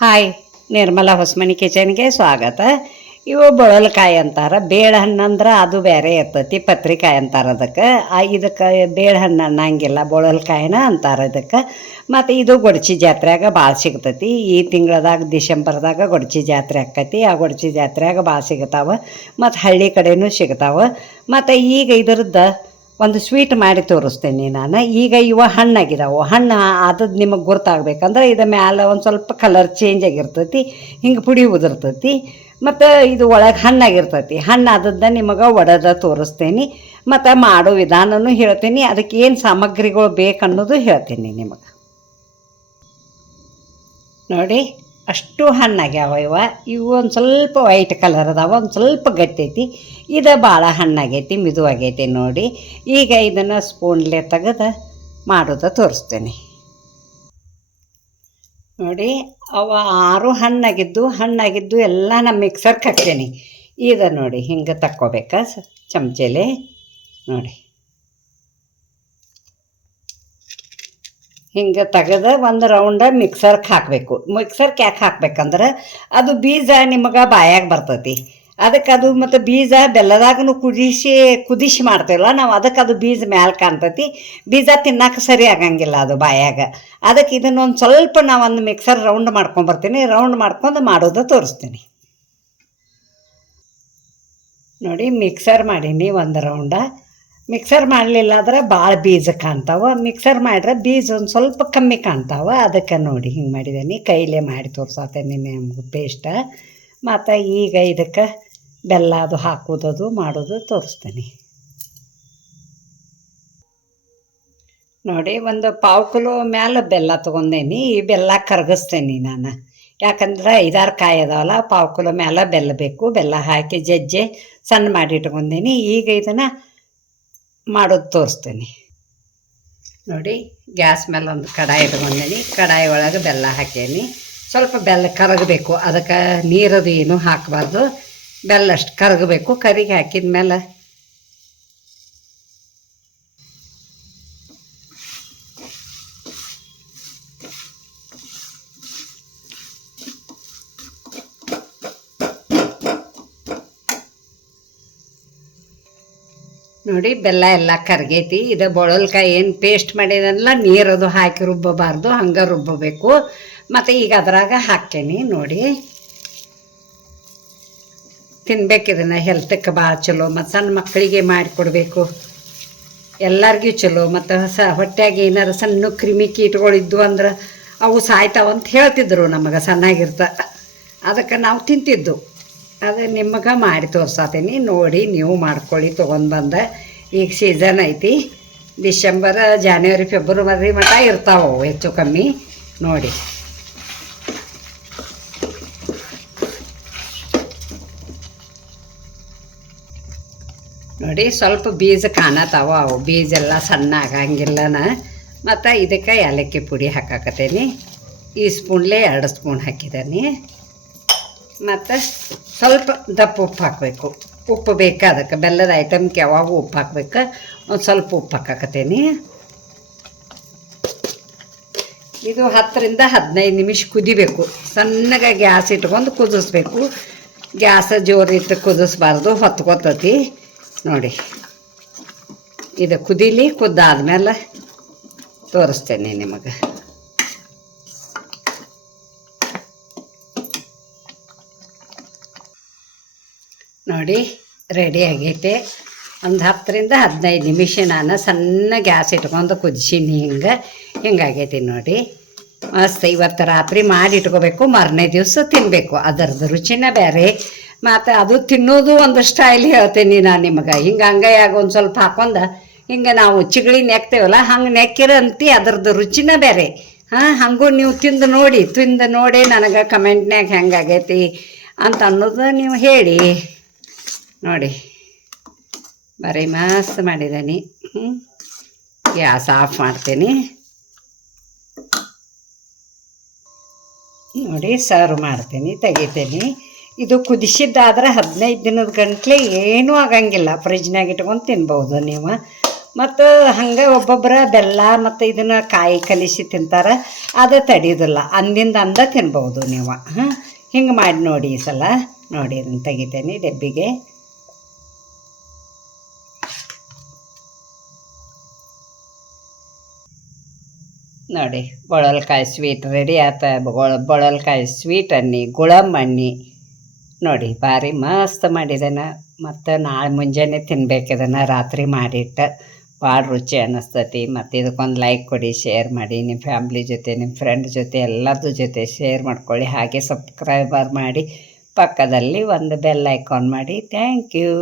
Hi, Nirmala Hosamani ಕಿಚನ್ಗೆ ಸ್ವಾಗತ. ಇವು ಬಳಲ್ಕಾಯಿ ಅಂತಾರೆ. ಬೇಳೆ ಹಣ್ಣು ಅಂದ್ರೆ ಅದು ಬೇರೆ ಇರ್ತೈತಿ. ಪತ್ರಿಕಾಯಿ ಅಂತಾರೆ ಅದಕ್ಕೆ. ಇದಕ್ಕೆ ಬೇಳೆ ಹಣ್ಣು ಅನ್ನಂಗಿಲ್ಲ, ಬಳಲ್ಕಾಯಿನ ಅಂತಾರೆ ಇದಕ್ಕೆ. ಮತ್ತು ಇದು ಗೊಡಚಿ ಜಾತ್ರೆಯಾಗ ಭಾಳ ಸಿಗ್ತೈತಿ. ಈ ತಿಂಗಳದಾಗ ಡಿಸೆಂಬರ್ದಾಗ ಗೊಡಚಿ ಜಾತ್ರೆ ಆಕ್ಕೈತಿ. ಆ ಗೊಡಚಿ ಜಾತ್ರೆಯಾಗ ಭಾಳ ಸಿಗ್ತಾವೆ. ಮತ್ತು ಹಳ್ಳಿ ಕಡೆಯೂ ಸಿಗ್ತಾವೆ. ಮತ್ತು ಈಗ ಇದ್ರದ್ದು ಒಂದು ಸ್ವೀಟ್ ಮಾಡಿ ತೋರಿಸ್ತೇನೆ ನಾನು. ಈಗ ಇವ ಹಣ್ಣಾಗಿದ್ದಾವೆ. ಹಣ್ಣು ಆದದ್ದು ನಿಮಗೆ ಗೊತ್ತಾಗಬೇಕಂದ್ರೆ ಇದು ಮ್ಯಾಲೆ ಒಂದು ಸ್ವಲ್ಪ ಕಲರ್ ಚೇಂಜ್ ಆಗಿರ್ತೈತಿ. ಹಿಂಗೆ ಪುಡಿ ಉದುರ್ತೈತಿ. ಮತ್ತು ಇದು ಒಳಗೆ ಹಣ್ಣಾಗಿರ್ತೈತಿ. ಹಣ್ಣು ಆದದ್ದು ನಿಮಗೆ ಒಡೆದ ತೋರಿಸ್ತೇನೆ. ಮತ್ತು ಮಾಡೋ ವಿಧಾನನೂ ಹೇಳ್ತೀನಿ. ಅದಕ್ಕೆ ಏನು ಸಾಮಗ್ರಿಗಳು ಬೇಕನ್ನೋದು ಹೇಳ್ತೀನಿ ನಿಮಗೆ. ನೋಡಿ, ಅಷ್ಟು ಹಣ್ಣಾಗ್ಯಾವ ಇವು ಒಂದು ಸ್ವಲ್ಪ ವೈಟ್ ಕಲರ್ ಅದಾವ, ಒಂದು ಸ್ವಲ್ಪ ಗಟ್ಟೈತಿ. ಇದು ಭಾಳ ಹಣ್ಣಾಗೈತಿ, ಮಿದುವಾಗೈತಿ. ನೋಡಿ, ಈಗ ಇದನ್ನು ಸ್ಪೂನ್ಲೆ ತೆಗೆದು ಮಾಡೋದು ತೋರಿಸ್ತೇನೆ. ನೋಡಿ, ಅವ 6 ಹಣ್ಣಾಗಿದ್ದು ಎಲ್ಲ ನಾನು ಮಿಕ್ಸರ್ಗೆ ಹಾಕ್ತೇನೆ. ಇದು ನೋಡಿ, ಹಿಂಗೆ ತಕ್ಕೋಬೇಕಾ ಚಮಚೆಲೆ. ನೋಡಿ, ಹಿಂಗೆ ತೆಗೆದು ಒಂದು ರೌಂಡ ಮಿಕ್ಸರ್ಗೆ ಹಾಕಬೇಕು. ಮಿಕ್ಸರ್ಗೆ ಯಾಕೆ ಹಾಕ್ಬೇಕಂದ್ರೆ ಅದು ಬೀಜ ನಿಮಗೆ ಬಾಯಾಗ ಬರ್ತೈತಿ. ಅದಕ್ಕೆ ಅದು ಮತ್ತು ಬೀಜ ಬೆಲ್ಲದಾಗೂ ಕುದಿಸಿ ಮಾಡ್ತೇವಲ್ಲ ನಾವು, ಅದಕ್ಕೆ ಅದು ಬೀಜ ಮ್ಯಾಲೆ ಕಾಣ್ತೈತಿ. ಬೀಜ ತಿನ್ನಕ್ಕೆ ಸರಿ ಆಗಂಗಿಲ್ಲ ಅದು ಬಾಯಾಗ. ಅದಕ್ಕೆ ಇದನ್ನೊಂದು ಸ್ವಲ್ಪ ನಾವೊಂದು ಮಿಕ್ಸರ್ ರೌಂಡ್ ಮಾಡ್ಕೊಂಬರ್ತೀನಿ. ರೌಂಡ್ ಮಾಡ್ಕೊಂಡು ಮಾಡೋದು ತೋರಿಸ್ತೀನಿ. ನೋಡಿ, ಮಿಕ್ಸರ್ ಮಾಡೀನಿ ಒಂದು ರೌಂಡ. ಮಿಕ್ಸರ್ ಮಾಡಲಿಲ್ಲ ಅಂದ್ರೆ ಭಾಳ ಬೀಜ ಕಾಣ್ತಾವೆ. ಮಿಕ್ಸರ್ ಮಾಡಿದ್ರೆ ಬೀಜ ಒಂದು ಸ್ವಲ್ಪ ಕಮ್ಮಿ ಕಾಣ್ತಾವೆ. ಅದಕ್ಕೆ ನೋಡಿ ಹಿಂಗೆ ಮಾಡಿದ್ದೀನಿ. ಕೈಲೇ ಮಾಡಿ ತೋರ್ಸತ್ತೇನೆ ನಿಮಗೆ ಪೇಸ್ಟ. ಮತ್ತು ಈಗ ಇದಕ್ಕೆ ಬೆಲ್ಲ ಅದು ಹಾಕೋದು ಮಾಡೋದು ತೋರಿಸ್ತೀನಿ. ನೋಡಿ, ಒಂದು 1/4 ಕಿಲೋ ಮ್ಯಾಲೆ ಬೆಲ್ಲ ತೊಗೊಂಡೇನಿ. ಈ ಬೆಲ್ಲ ಕರಗಿಸ್ತೇನೆ ನಾನು. ಯಾಕಂದ್ರೆ 5-6 ಕಾಯಿ ಅದಾವಲ್ಲ, 1/4 ಕಿಲೋ ಮ್ಯಾಲೆ ಬೆಲ್ಲ ಬೇಕು. ಬೆಲ್ಲ ಹಾಕಿ ಜಜ್ಜೆ ಸಣ್ಣ ಮಾಡಿ ಇಟ್ಕೊಂಡೇನಿ. ಈಗ ಇದನ್ನು ಮಾಡೋದು ತೋರಿಸ್ತೇನೆ. ನೋಡಿ, ಗ್ಯಾಸ್ ಮೇಲೆ ಒಂದು ಕಡಾಯಿ ಇಟ್ಕೊಂಡೇನಿ. ಕಡಾಯಿ ಒಳಗೆ ಬೆಲ್ಲ ಹಾಕೇನಿ. ಸ್ವಲ್ಪ ಬೆಲ್ಲ ಕರಗಬೇಕು. ಅದಕ್ಕೆ ನೀರದು ಏನೂ ಹಾಕಬಾರ್ದು. ಬೆಲ್ಲ ಅಷ್ಟು ಕರಗಬೇಕು. ಕರಿಗೆ ಹಾಕಿದ ಮೇಲೆ ನೋಡಿ, ಬೆಲ್ಲ ಎಲ್ಲ ಕರಗೈತಿ. ಇದು ಬಳಲ್ಕಾಯಿ ಏನು ಪೇಸ್ಟ್ ಮಾಡಿದಲ್ಲ, ನೀರದು ಹಾಕಿ ರುಬ್ಬಬಾರ್ದು, ಹಂಗೆ ರುಬ್ಬಬೇಕು. ಮತ್ತು ಈಗ ಅದ್ರಾಗ ಹಾಕ್ತೇನೆ. ನೋಡಿ, ತಿನ್ಬೇಕು. ಇದನ್ನು ಹೆಲ್ತಕ್ಕೆ ಭಾಳ ಚಲೋ. ಮತ್ತು ಸಣ್ಣ ಮಕ್ಕಳಿಗೆ ಮಾಡಿಕೊಡ್ಬೇಕು, ಎಲ್ಲರಿಗೂ ಚಲೋ. ಮತ್ತು ಹೊಟ್ಟೆಯಾಗ ಏನಾರು ಸಣ್ಣ ಕ್ರಿಮಿ ಕೀಟಗಳಿದ್ದು ಅಂದ್ರೆ ಅವು ಸಾಯ್ತಾವಂತ ಹೇಳ್ತಿದ್ರು ನಮಗೆ ಸಣ್ಣಾಗಿರ್ತ. ಅದಕ್ಕೆ ನಾವು ತಿಂತಿದ್ದು. ಅದು ನಿಮಗೆ ಮಾಡಿ ತೋರ್ಸತ್ತೀನಿ. ನೋಡಿ, ನೀವು ಮಾಡ್ಕೊಳ್ಳಿ. ತೊಗೊಂಡು ಬಂದ ಈಗ ಸೀಸನ್ ಐತಿ. ಡಿಸೆಂಬರ್, ಜಾನ್ವರಿ, ಫೆಬ್ರವರಿ ಮಟ್ಟ ಇರ್ತಾವೆ ಹೆಚ್ಚು ಕಮ್ಮಿ. ನೋಡಿ, ನೋಡಿ ಸ್ವಲ್ಪ ಬೀಜ ಕಾಣತಾವ. ಅವು ಬೀಜ ಎಲ್ಲ ಸಣ್ಣ ಆಗಂಗಿಲ್ಲನ. ಮತ್ತು ಇದಕ್ಕೆ ಏಲಕ್ಕಿ ಪುಡಿ ಹಾಕಾಕತ್ತೇನಿ. ಈ ಸ್ಪೂನ್ಲೆ 2 ಸ್ಪೂನ್ ಹಾಕಿದ್ದೀನಿ. ಮತ್ತು ಸ್ವಲ್ಪ ದಪ್ಪ ಉಪ್ಪು ಹಾಕಬೇಕು. ಉಪ್ಪು ಬೇಕಾ ಅದಕ್ಕೆ. ಬೆಲ್ಲದ ಐಟಮ್ಗೆ ಯಾವಾಗೂ ಉಪ್ಪು ಹಾಕ್ಬೇಕು. ಒಂದು ಸ್ವಲ್ಪ ಉಪ್ಪು ಹಾಕಾಕತ್ತೇನಿ. ಇದು 10ರಿಂದ 15 ನಿಮಿಷ ಕುದಿಬೇಕು. ಸಣ್ಣಗೆ ಗ್ಯಾಸ್ ಇಟ್ಕೊಂಡು ಕುದಿಸ್ಬೇಕು. ಗ್ಯಾಸ್ ಜೋರಿಟ್ಟು ಕುದಿಸ್ಬಾರ್ದು, ಹೊತ್ಕೊತತಿ. ನೋಡಿ, ಇದು ಕುದೀಲಿ. ಕುದ್ದಾದ್ಮೇಲೆ ತೋರಿಸ್ತೇನೆ ನಿಮಗೆ. ನೋಡಿ, ರೆಡಿ ಆಗೈತೆ. ಒಂದು 10ರಿಂದ 15 ನಿಮಿಷ ನಾನು ಸಣ್ಣ ಗ್ಯಾಸ್ ಇಟ್ಕೊಂಡು ಕುದಿಸೀನಿ. ಹಿಂಗಾಗೈತಿ ನೋಡಿ. ಮಸ್ತ್. ಇವತ್ತು ರಾತ್ರಿ ಮಾಡಿ ಇಟ್ಕೋಬೇಕು, ಮಾರನೇ ದಿವಸ ತಿನ್ನಬೇಕು. ಅದರದ್ದು ರುಚಿನ ಬೇರೆ. ಮತ್ತು ಅದು ತಿನ್ನೋದು ಒಂದು ಸ್ಟೈಲ್ ಹೇಳ್ತೀನಿ ನಾನು ನಿಮಗೆ. ಹಿಂಗೆ ಅಂಗೈಯಾಗ ಒಂದು ಸ್ವಲ್ಪ ಹಾಕೊಂಡು ಹಿಂಗೆ ನಾವು ಚಿಗಳಿ ನೆಕ್ತೇವಲ್ಲ, ಹಂಗೆ ನೆಕ್ಕಿರಂತಿ ಅದರದ್ದು ರುಚಿನ ಬೇರೆ. ಹಾಗೂ ನೀವು ತಿಂದು ನೋಡಿ ನನಗೆ ಕಮೆಂಟ್ನ್ಯಾಗ ಹೆಂಗಾಗೈತಿ ಅಂತ ಅನ್ನೋದು ನೀವು ಹೇಳಿ. ನೋಡಿ, ಬರೀ ಮಸ್ತ್ ಮಾಡಿದ್ದೀನಿ. ಗ್ಯಾಸ್ ಆಫ್ ಮಾಡ್ತೀನಿ. ನೋಡಿ, ಸರ್ವ್ ಮಾಡ್ತೀನಿ, ತೆಗಿತೀನಿ. ಇದು ಕುದಿಸಿದ್ದಾದ್ರೆ 15 ದಿನದ ಗಂಟ್ಲೆ ಏನೂ ಆಗಂಗಿಲ್ಲ. ಫ್ರಿಜ್ನಾಗ ಇಟ್ಕೊಂಡು ತಿನ್ಬೋದು ನೀವು. ಮತ್ತು ಹಂಗೆ ಒಬ್ಬೊಬ್ಬರ ಬೆಲ್ಲ ಮತ್ತು ಇದನ್ನು ಕಾಯಿ ಕಲಿಸಿ ತಿಂತಾರೆ, ಅದು ತಡೆಯೋದಿಲ್ಲ, ಅಂದ ತಿನ್ಬೋದು ನೀವು. ಹಿಂಗೆ ಮಾಡಿ ನೋಡಿ ಈ ಸಲ. ನೋಡಿ ಅದನ್ನು ತೆಗಿತೇನೆ ಡಬ್ಬಿಗೆ. ನೋಡಿ ಬೊಳಲ್ಕಾಯಿ ಸ್ವೀಟ್ ರೆಡಿ ಆತ. ಬೊಳಲ್ಕಾಯಿ ಸ್ವೀಟ್ ಅನ್ನಿ, ಗುಳಂಬ ಅನ್ನಿ. ನೋಡಿ ಭಾರಿ ಮಸ್ತ್ ಮಾಡಿದ್ದೇನೆ. ಮತ್ತು ನಾಳೆ ಮುಂಜಾನೆ ತಿನ್ಬೇಕು ಇದನ್ನು, ರಾತ್ರಿ ಮಾಡಿಟ್ಟು. ಭಾಳ ರುಚಿ ಅನ್ನಿಸ್ತತಿ. ಮತ್ತು ಇದಕ್ಕೊಂದು ಲೈಕ್ ಕೊಡಿ, ಶೇರ್ ಮಾಡಿ, ನಿಮ್ಮ ಫ್ಯಾಮ್ಲಿ ಜೊತೆ, ನಿಮ್ಮ ಫ್ರೆಂಡ್ ಜೊತೆ, ಎಲ್ಲರದ್ದು ಜೊತೆ ಶೇರ್ ಮಾಡ್ಕೊಳ್ಳಿ. ಹಾಗೆ ಸಬ್ಸ್ಕ್ರೈಬರ್ ಮಾಡಿ, ಪಕ್ಕದಲ್ಲಿ ಒಂದು ಬೆಲ್ ಐಕಾನ್ ಮಾಡಿ. Thank you.